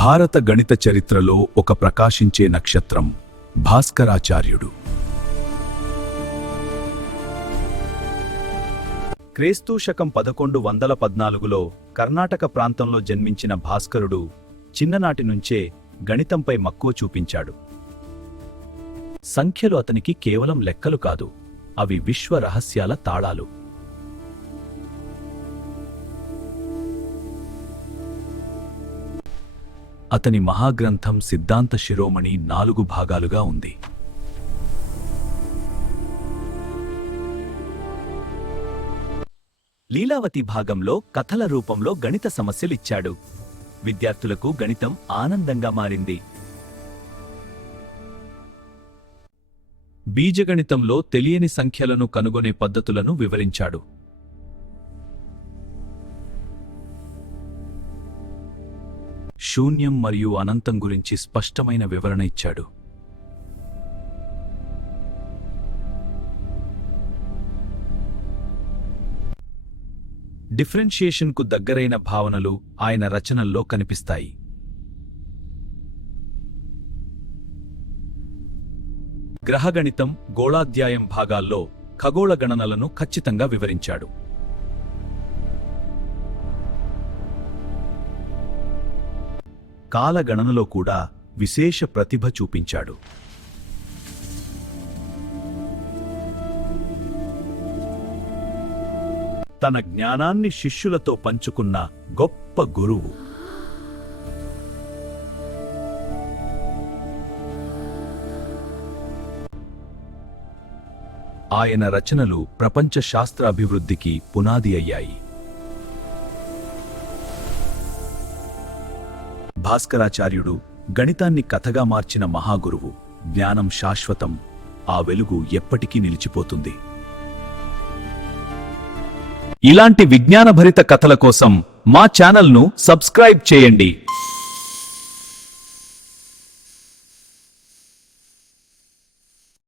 భారత గణిత చరిత్రలో ఒక ప్రకాశించే నక్షత్రం భాస్కరాచార్యుడు. క్రీస్తు శకం 1114లో కర్ణాటక ప్రాంతంలో జన్మించిన భాస్కరుడు చిన్ననాటి నుంచే గణితంపై మక్కువ చూపించాడు. సంఖ్యలు అతనికి కేవలం లెక్కలు కాదు, అవి విశ్వ రహస్యాల తాళాలు. అతని మహాగ్రంథం సిద్ధాంత శిరోమణి 4 భాగాలుగా ఉంది. లీలావతి భాగంలో కథల రూపంలో గణిత సమస్యలిచ్చాడు. విద్యార్థులకు గణితం ఆనందంగా మారింది. బీజగణితంలో తెలియని సంఖ్యలను కనుగొనే పద్ధతులను వివరించాడు. శూన్యం మరియు అనంతం గురించి స్పష్టమైన వివరణ ఇచ్చాడు. డిఫరెన్షియేషన్కు దగ్గరైన భావనలు ఆయన రచనల్లో కనిపిస్తాయి. గ్రహగణితం, గోళాధ్యాయం భాగాల్లో ఖగోళ గణనలను ఖచ్చితంగా వివరించాడు. కాలగణనలో కూడా విశేష ప్రతిభ చూపించాడు. తన జ్ఞానాన్ని శిష్యులతో పంచుకున్న గొప్ప గురువు. ఆయన రచనలు ప్రపంచ శాస్త్ర అభివృద్ధికి పునాది అయ్యాయి. భాస్కరాచార్యుడు గణితాన్ని కథగా మార్చిన మహాగురువు. జ్ఞానం శాశ్వతం, ఆ వెలుగు ఎప్పటికీ నిలిచిపోతుంది. ఇలాంటి విజ్ఞానభరిత కథల కోసం మా ఛానల్ను సబ్స్క్రైబ్ చేయండి.